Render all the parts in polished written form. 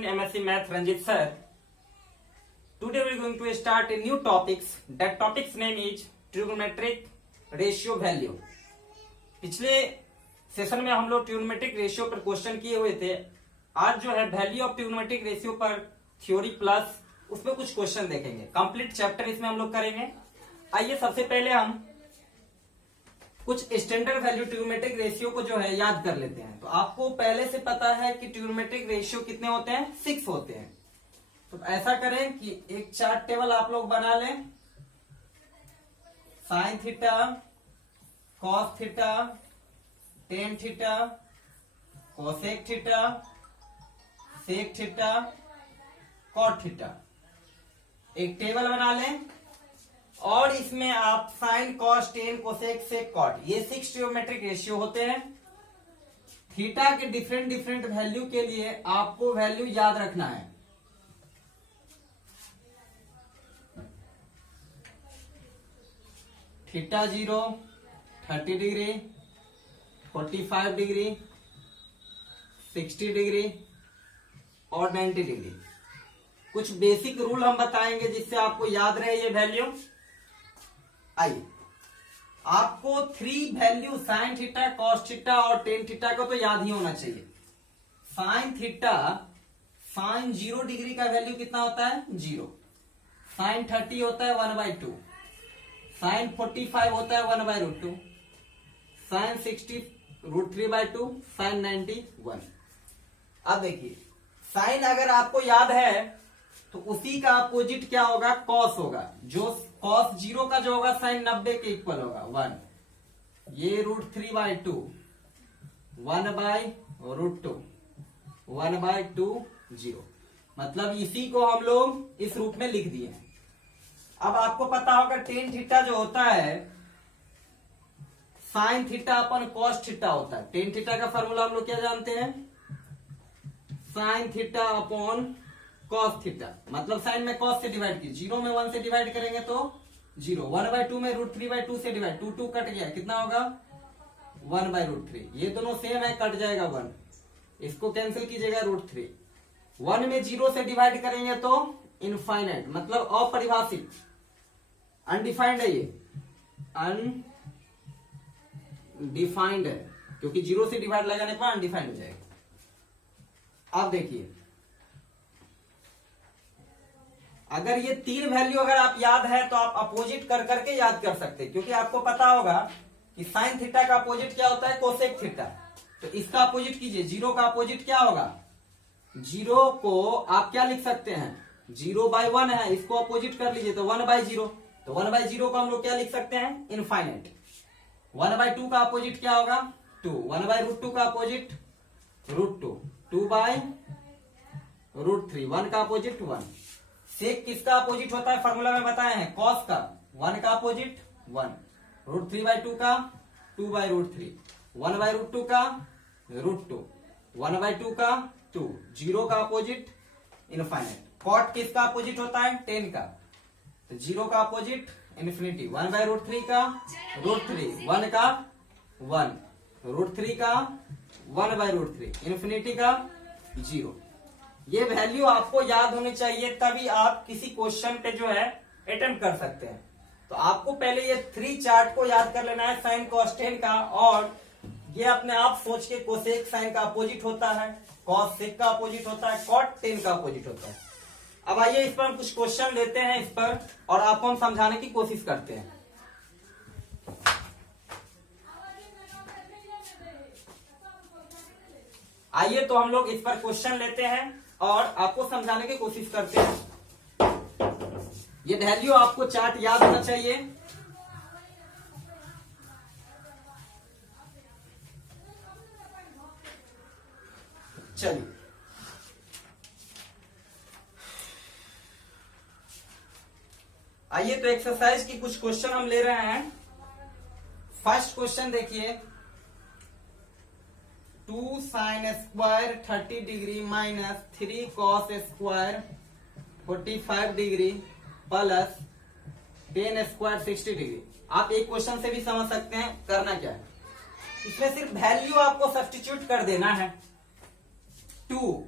in MSc Math Ranjit sir. Today we are going to start a new topics. That topics name is trigonometric ratio value. पिछले session में हम लोग trigonometric ratio पर question किए हुए थे. आज जो है वैल्यू ऑफ ट्रिग्नोमेट्रिक रेशियो पर थ्योरी प्लस उसमें कुछ क्वेश्चन देखेंगे. कंप्लीट चैप्टर इसमें हम लोग करेंगे. आइए सबसे पहले हम कुछ स्टैंडर्ड वैल्यू ट्रिग्नोमेट्रिक रेशियो को जो है याद कर लेते हैं. तो आपको पहले से पता है कि ट्रिग्नोमेट्रिक रेशियो कितने होते हैं, 6 होते हैं. तो ऐसा करें कि एक चार्ट टेबल आप लोग बना लें. Sin theta, cos theta, tan theta, cosec theta, sec theta, cot theta, एक टेबल बना लें. और इसमें आप sin, cos, tan, cosec, sec, cot, ये 6 ट्रिग्नोमेट्रिक रेशियो होते हैं. थीटा के डिफरेंट डिफरेंट वैल्यू के लिए आपको वैल्यू याद रखना है. थीटा 0 30 डिग्री, 45 डिग्री, 60 डिग्री और 90 डिग्री. कुछ बेसिक रूल हम बताएंगे जिससे आपको याद रहे ये वैल्यू. आइए, आपको 3 value sign theta, cos theta और टेन थीटा को तो याद ही होना चाहिए. साइन थीटा, साइन 0 डिग्री का वैल्यू कितना होता है, 0. साइन 30 होता है 1/2. साइन 45 होता है 1/√2. साइन 60 √3/2. साइन 90 1. अब देखिए, साइन अगर आपको याद है तो उसी का अपोजिट क्या होगा, कॉस होगा. जो कॉस 0 का जो होगा साइन 90 के इक्वल होगा 1. ये √3/2, 1/√2, 1/2 0. मतलब इसी को हम लोग इस रूप में लिख दिए. अब आपको पता होगा टेन थीटा जो होता है साइन थीटा अपन कॉस थीटा होता है. टेन थीटा का फॉर्मूला हम लोग क्या जानते हैं, sine theta upon cos theta. मतलब साइन में कॉस से डिवाइड की, 0 में 1 से डिवाइड करेंगे तो 0, 1/2 में √3/2 से डिवाइड, 2 कट गया, कितना होगा 1/√3. ये दोनों सेम है, कट जाएगा 1. इसको कैंसिल कीजिएगा √3. 1 में 0 से डिवाइड करेंगे तो इनफाइनाइट, मतलब अपरिभाषित, अनडिफाइंड है. ये अनडिफाइंड है क्योंकि 0 से डिवाइड लगाने पर अनडिफाइंड हो जाएगा. अब देखिए, अगर ये 3 वैल्यू अगर आप याद है तो आप अपोजिट कर करके याद कर सकते हैं. क्योंकि आपको पता होगा कि साइन थीटा का अपोजिट क्या होता है, कोसेक थीटा. तो इसका अपोजिट कीजिए. 0 का अपोजिट क्या होगा, 0 को आप क्या लिख सकते हैं, 0/1 है, इसको अपोजिट कर लीजिए तो 1/0. तो 1/0 को हम लोग क्या लिख सकते हैं, इनफाइनाइट. 1/2 का अपोजिट क्या होगा, 2. 1/√2 का अपोजिट √2. 2/√3. 1 का अपोजिट 1. सेक किसका अपोजिट होता है, फॉर्मूला में बताए हैं, कॉस का. 1 का अपोजिट 1. √3/2 का 2/√3. 1/√2 का √2. 1/2 का 2. 0 का अपोजिट इनफाइनाइट. कॉट किसका अपोजिट होता है, 10 का. तो 0 का अपोजिट इन्फिनिटी. 1/√3 का √3. 1 का 1. √3 का 1/√3. इन्फिनिटी का 0. ये वैल्यू आपको याद होनी चाहिए, तभी आप किसी क्वेश्चन पे जो है अटेम्प्ट कर सकते हैं. तो आपको पहले ये 3 चार्ट को याद कर लेना है, साइन कॉस टेन का. और ये अपने आप सोच के, कोसेक साइन का अपोजिट होता है, कॉस सेक का अपोजिट होता है, कॉट टेन का अपोजिट होता है. अब आइए इस पर हम कुछ क्वेश्चन लेते हैं इस पर, और आपको हम समझाने की कोशिश करते हैं. आइए तो हम लोग इस पर क्वेश्चन लेते हैं और आपको समझाने की कोशिश करते हैं. ये वैल्यू आपको चार्ट याद होना चाहिए. चलिए, आइए तो एक्सरसाइज की कुछ क्वेश्चन हम ले रहे हैं. फर्स्ट क्वेश्चन देखिए, 2 sine square 30 degree minus 3 cos square 45 degree plus 10 square 60 degree. आप एक क्वेश्चन से भी समझ सकते हैं करना क्या है. इसमें सिर्फ वैल्यू आपको सब्स्टिट्यूट कर देना है. 2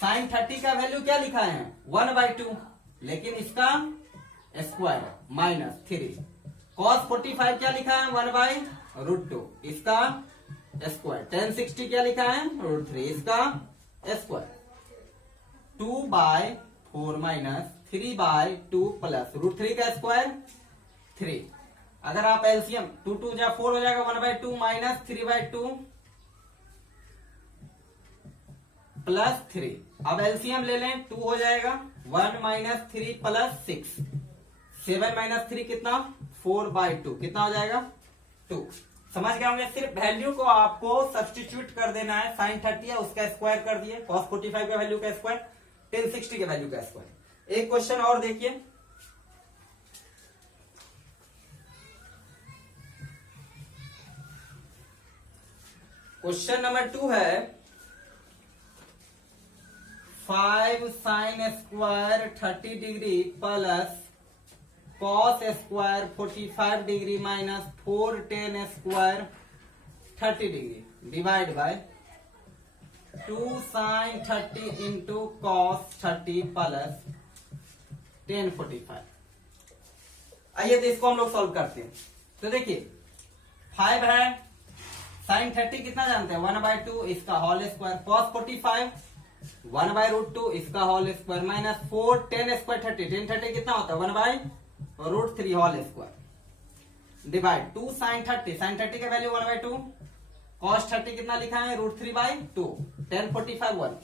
साइन 30 का वैल्यू क्या लिखा है 1/2, लेकिन इसका स्क्वायर -3। cos 45 क्या लिखा है 1/√2, इसका स्क्वायर। tan 60 क्या लिखा है √3, इसका स्क्वायर। 2/4 -3/2 प्लस √3 का स्क्वायर 3। अगर आप एलसीएम 2 2 जा 4 हो जाएगा 1/2 माइनस 3/2 प्लस 3। अब एलसीएम ले लें 2 हो जाएगा 1 - 3 प्लस 6, 7 - 3 कितना 4/2, कितना हो जाएगा 2। समझ गए होंगे। सिर्फ वैल्यू को आपको सब्स्टिट्यूट कर देना है। साइन 30 है उसका स्क्वायर कर दिए, cos 45 का वैल्यू का स्क्वायर, tan 60 के वैल्यू का स्क्वायर। एक क्वेश्चन और देखिए, क्वेश्चन नंबर 2 है 5 sin square 30 degree plus cos square 45 degree minus 4 tan square 30 degree divide by 2 sin 30 into cos 30 plus tan 45। आइए तो इसको हम लोग सॉल्व करते हैं। तो देखिए 5 है, sin 30 कितना जानते हैं 1/2, इसका होल स्क्वायर, cos 45 1/√2, इसका whole square, minus 4 tan square 30, tan 30 कितना होता है 1/√3 whole square divide 2 sin 30, sin 30 का वैल्यू 1/2, cos 30 कितना लिखा है √3/2, tan 45 1।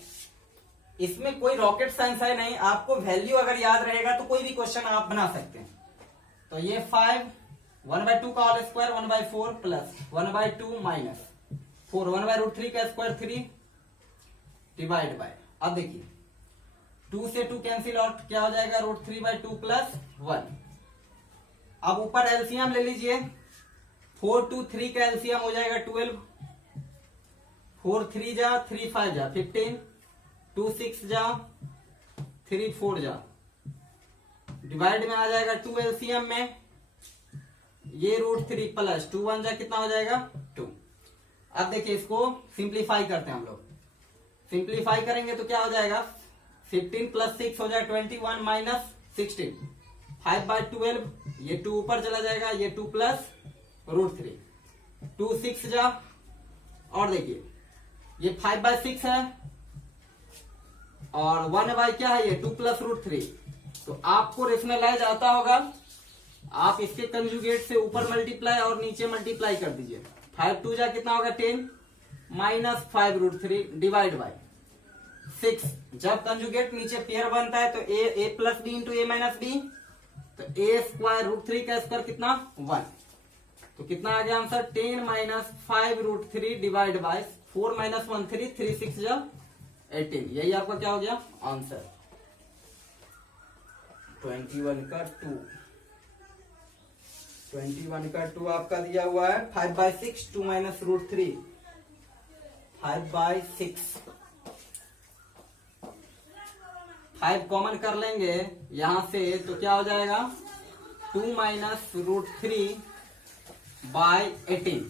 इसमें कोई रॉकेट साइंस है नहीं, आपको वैल्यू अगर याद रहेगा तो कोई भी क्वेश्चन आप बना सकते हैं। तो ये 5 1/2 का होल स्क्वायर 1/4 प्लस 1/2 माइनस 4 1/√3 का स्क्वायर 3 डिवाइड बाय, अब देखिए 2 से 2 कैंसिल आउट, क्या हो जाएगा √3/2 प्लस 1। अब ऊपर एलसीएम ले लीजिए, 4 2 3 का एलसीएम हो जाएगा 12, 4 3 जा 3 5 जा 15, 2 6 जा 3 4 जा, डिवाइड में आ जाएगा 2 एलसीएम में, ये √3 प्लस 2 1 जा कितना हो जाएगा 2। अब देखिए इसको सिंप्लीफाई करते हैं हम लोग। सिंप्लीफाई करेंगे तो क्या हो जाएगा 15 प्लस 6 हो जाएगा 21 माइनस 16, 5/12, ये 2 ऊपर चला जाएगा, ये 2 प्लस √3, 2 6 जा, और देखिए ये 5/6 है और 1 क्या है ये 2 प्लस √3। तो आपको रेशनलाइज आता होगा, आप इसके कंजुगेट से ऊपर मल्टीप्लाई और नीचे मल्टीप्लाई कर दीजिए। 5 2 जा कितना होगा 10 माइनस 5√3 डिवाइड बाय 6। जब कंजुगेट नीचे पेयर बनता है तो a plus b into a minus b, तो a स्क्वायर √3 का स्क्वायर कितना 1, तो कितना आ गया answer 10 minus 5√3 divide by 4 minus 1 3, 3 6 जा 18। यही आपका क्या हो गया आंसर 21 का 2। 21 का 2 आपका दिया हुआ है 5/6, 2 माइनस √3 5/6। 5 कॉमन कर लेंगे यहां से तो क्या हो जाएगा 2 माइनस √3 बाय 18,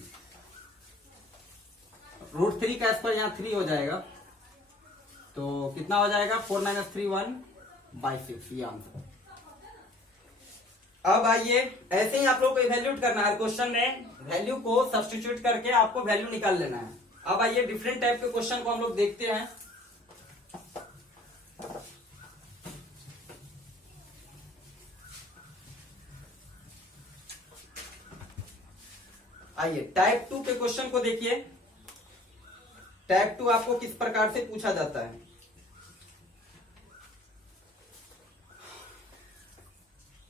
√3 का स्क्वायर यहाँ 3 हो जाएगा, तो कितना हो जाएगा 4 माइनस 3 1/6, ये आंसर। अब आइए ऐसे ही आप लोग को इवैल्यूएट करना है, क्वेश्चन में वैल्यू को सब्स्टिट्यूट करके आपको वैल्यू निकाल लेना है। अब आइए डिफरेंट टाइप के क्वेश्चन को हम लोग देखते हैं। आइए टाइप 2 के क्वेश्चन को देखिए। टाइप 2 आपको किस प्रकार से पूछा जाता है।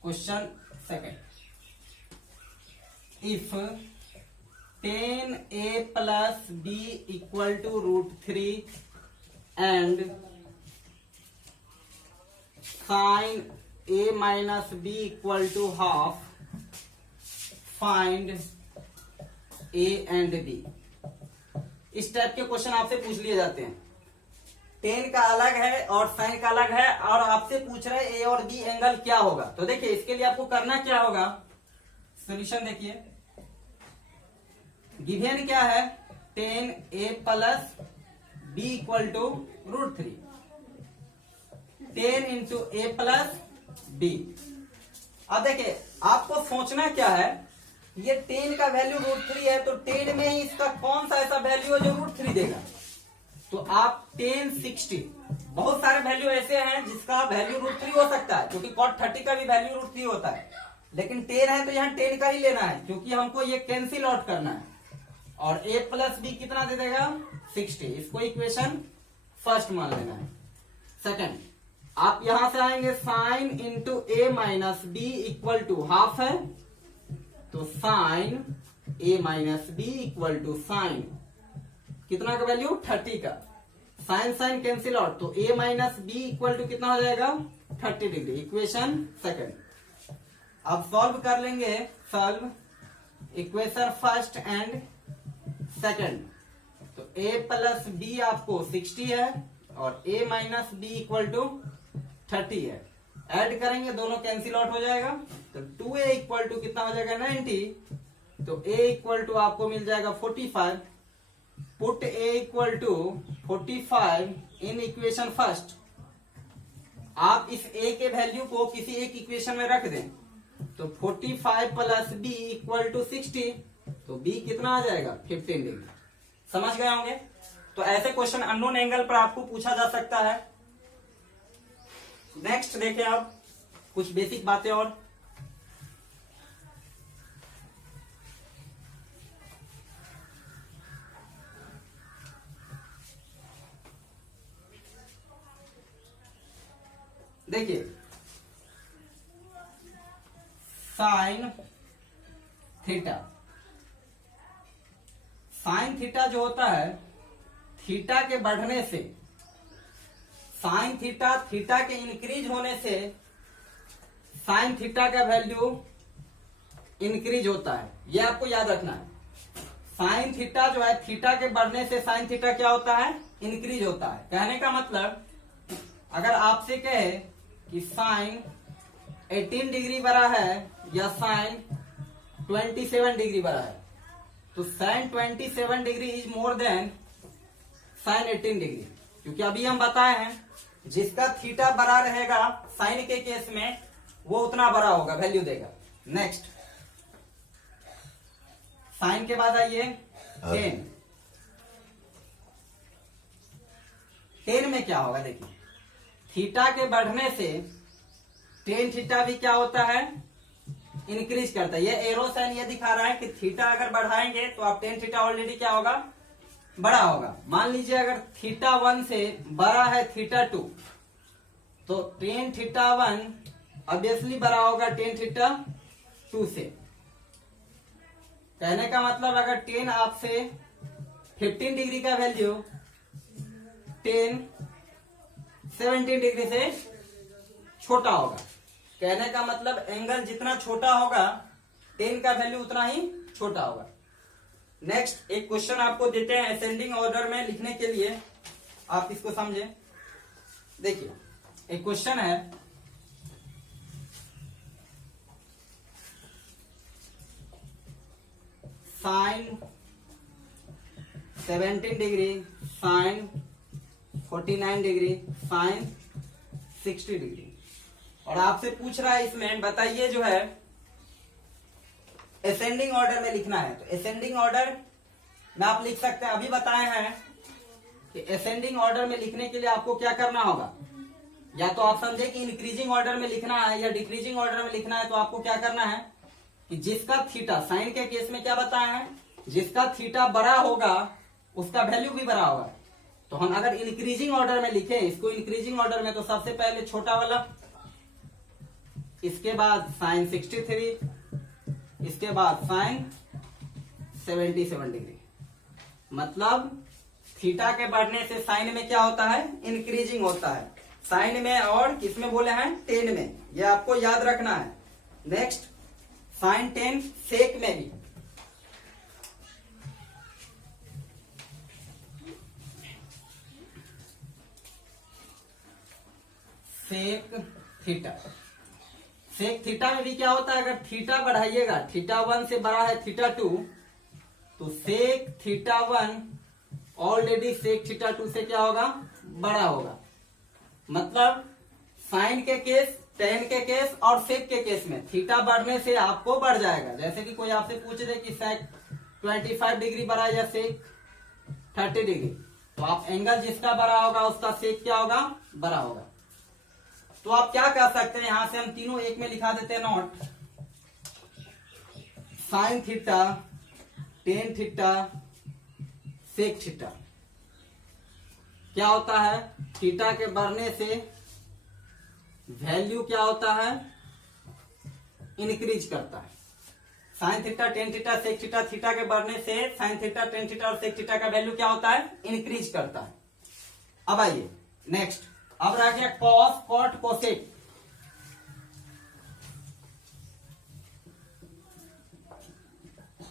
Question second, if 10a plus b equal to √3 and sin a minus b equal to half, find a and b। इस टाइप के क्वेश्चन आपसे पूछ लिए जाते हैं। 10 का अलग है और sin का अलग है, और आपसे पूछ रहे a और b एंगल क्या होगा। तो देखिए इसके लिए आपको करना क्या होगा, सॉल्यूशन देखिए। गिवन क्या है 10a plus b equal to √3, 10 into a plus b. अब देखिए आपको सोचना क्या है, ये 10 का वैल्यू √3 है, तो 10 में ही इसका कौन सा ऐसा वैल्यू है जो √3 देगा। तो आप 10, 60, बहुत सारे वैल्यू ऐसे हैं जिसका वैल्यू √3 हो सकता है, क्योंकि cot 30 का भी वैल्यू √3 होता है, लेकिन 10 है तो यहाँ 10 का ही लेना है, क्योंकि हमको ये कैंसिल आउट करना है। और a प्लस बी कितना दे देगा 60, इसको इक्वेशन फर्स्ट मान लेना है। सेकंड, आप यहां से आएंगे sin into a minus b equal to half है, तो sin a minus b equal to sin कितना का वैल्यू 30 का, साइन साइन कैंसिल आउट, तो a minus b equal to कितना हो जाएगा 30 डिग्री। Equation second. अब सॉल्व कर लेंगे, solve equation first and second. तो a प्लस बी आपको 60 है और a minus b equal to 30 है। ऐड करेंगे, दोनों कैंसिल आउट हो जाएगा, तो 2a इक्वल टू कितना हो जाएगा 90, तो a इक्वल टू आपको मिल जाएगा 45। Put a equal to 45 in equation first. आप इस a के वैल्यू को किसी एक इक्वेशन में रख दें, तो 45 प्लस b इक्वल टू 60, तो b कितना आ जाएगा 15 डिग्री। समझ गए होंगे। तो ऐसे क्वेश्चन अननोन एंगल पर आपको पूछा जा सकता है। नेक्स्ट देखें आप कुछ बेसिक बातें और। देखिए साइन थीटा, साइन थीटा जो होता है थीटा के बढ़ने से, साइन थीटा थीटा के इंक्रीज होने से साइन थीटा का वैल्यू इंक्रीज होता है, ये आपको याद रखना है। साइन थीटा जो है थीटा के बढ़ने से साइन थीटा क्या होता है इंक्रीज होता है। कहने का मतलब अगर आपसे कहे कि साइन 18 डिग्री बड़ा है या साइन 27 डिग्री बड़ा है, तो sin 27 degree is more than sin 18 degree, क्योंकि अभी हम बताए हैं जिसका थीटा बड़ा रहेगा साइन के केस में वो उतना बड़ा होगा, वैल्यू देगा। नेक्स्ट साइन के बाद आइए 10। 10 में क्या होगा, देखिए थीटा के बढ़ने से टेन थीटा भी क्या होता है इंक्रीज करता है। ये एरो साइन ये दिखा रहा है कि थीटा अगर बढ़ाएंगे तो आप टेन थीटा ऑलरेडी क्या होगा बड़ा होगा। मान लीजिए अगर थीटा 1 से बड़ा है थीटा 2, तो टेन थीटा 1 ऑब्वियसली बड़ा होगा टेन थीटा 2 से। कहने का मतलब अगर टेन आपसे 15 डिग्री का वैल्यू टेन 17 डिग्री से छोटा होगा। कहने का मतलब एंगल जितना छोटा होगा टेन का वैल्यू उतना ही छोटा होगा। नेक्स्ट एक क्वेश्चन आपको देते हैं असेंडिंग ऑर्डर में लिखने के लिए, आप इसको समझे। देखिए एक क्वेश्चन है, sin 17 degree, sin 49 degree, sin 60 degree, और आपसे पूछ रहा है इसमें बताइए जो है असेंडिंग ऑर्डर में लिखना है। तो असेंडिंग ऑर्डर में आप लिख सकते हैं, अभी बताए हैं कि असेंडिंग ऑर्डर में लिखने के लिए आपको क्या करना होगा, या तो आप समझे कि इंक्रीजिंग ऑर्डर में लिखना है या डिक्रीजिंग ऑर्डर में लिखना है। तो आपको क्या करना है कि जिसका थीटा, साइन के केस में क्या बताया है, जिसका थीटा बड़ा होगा उसका वैल्यू भी बड़ा होगा। तो हम अगर इंक्रीजिंग ऑर्डर में लिखें इसको, इंक्रीजिंग ऑर्डर में, तो सबसे पहले छोटा वाला, इसके बाद साइन 63, इसके बाद साइन 77 डिग्री। मतलब थीटा के बढ़ने से साइन में क्या होता है इंक्रीजिंग होता है, साइन में और किसमें बोले हैं टेन में, ये आपको याद रखना है। नेक्स्ट साइन 10 सेक में भी, सेक थीटा, सेक थीटा में भी क्या होता है, अगर थीटा बढ़ाइएगा, थीटा 1 से बड़ा है थीटा 2, तो sec theta 1 already sec theta 2 से क्या होगा बड़ा होगा। मतलब साइन के केस, टेन के केस और सेक के केस में थीटा बढ़ने से आपको बढ़ जाएगा। जैसे कि कोई आपसे पूछ दे कि सेक 25 डिग्री बढ़ा या सेक 30 डिग्री, तो आप एंगल जिसका बड़ा होगा उसका सेक क्या होगा, बड़ा होगा। तो आप क्या कर सकते हैं, यहां से हम तीनों एक में लिखा देते हैं note, sin theta, tan theta, sec theta. क्या होता है, थीटा के बढ़ने से वैल्यू क्या होता है, इंक्रीज करता है। Sin theta, tan theta, sec theta, theta के बढ़ने से साइन थीटा, टेन थीटा और सेक थीटा का वैल्यू क्या होता है, इंक्रीज करता है। अब आइए नेक्स्ट, अब रह गया cos, cot, cosec.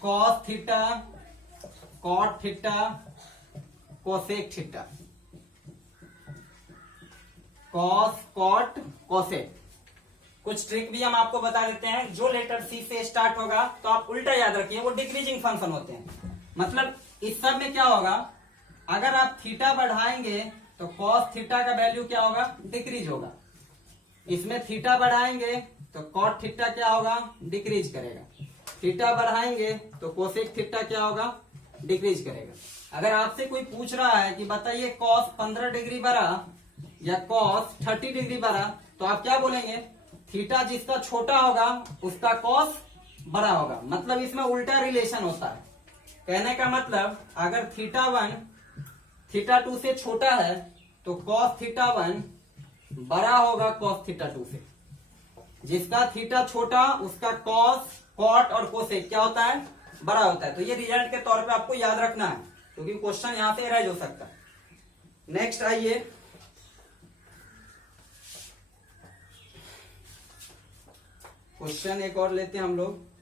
Cos theta, cot theta, cosec theta. Cos, cot, cosec. कुछ ट्रिक भी हम आपको बता देते हैं। जो लेटर सी से स्टार्ट होगा तो आप उल्टा याद रखिए, वो डिक्रीजिंग फंक्शन होते हैं। मतलब इस सब में क्या होगा, अगर आप थीटा बढ़ाएंगे तो कॉस थीटा का वैल्यू क्या होगा, डिक्रीज होगा। इसमें थीटा बढ़ाएंगे तो कॉट थीटा क्या होगा, डिक्रीज करेगा। थीटा बढ़ाएंगे तो कोसेक थीटा क्या होगा, डिक्रीज करेगा। अगर आपसे कोई पूछ रहा है कि बताइए कॉस 15 डिग्री बढ़ा या कॉस 30 डिग्री बढ़ा, तो आप क्या बोलेंगे, थीटा जिसका छोटा होगा उसका कॉस बड़ा होगा। मतलब इसमें उल्टा रिलेशन होता है। कहने का मतलब अगर थीटा 1 थीटा 2 से छोटा है तो कॉस थीटा 1 बड़ा होगा कॉस थीटा 2 से। जिसका थीटा छोटा उसका कॉस, कॉट और कोसेक क्या होता है, बड़ा होता है। तो ये रिजल्ट के तौर पे आपको याद रखना है, क्योंकि क्वेश्चन यहां से राइज हो सकता है। नेक्स्ट आइए, क्वेश्चन एक और लेते हैं हम लोग।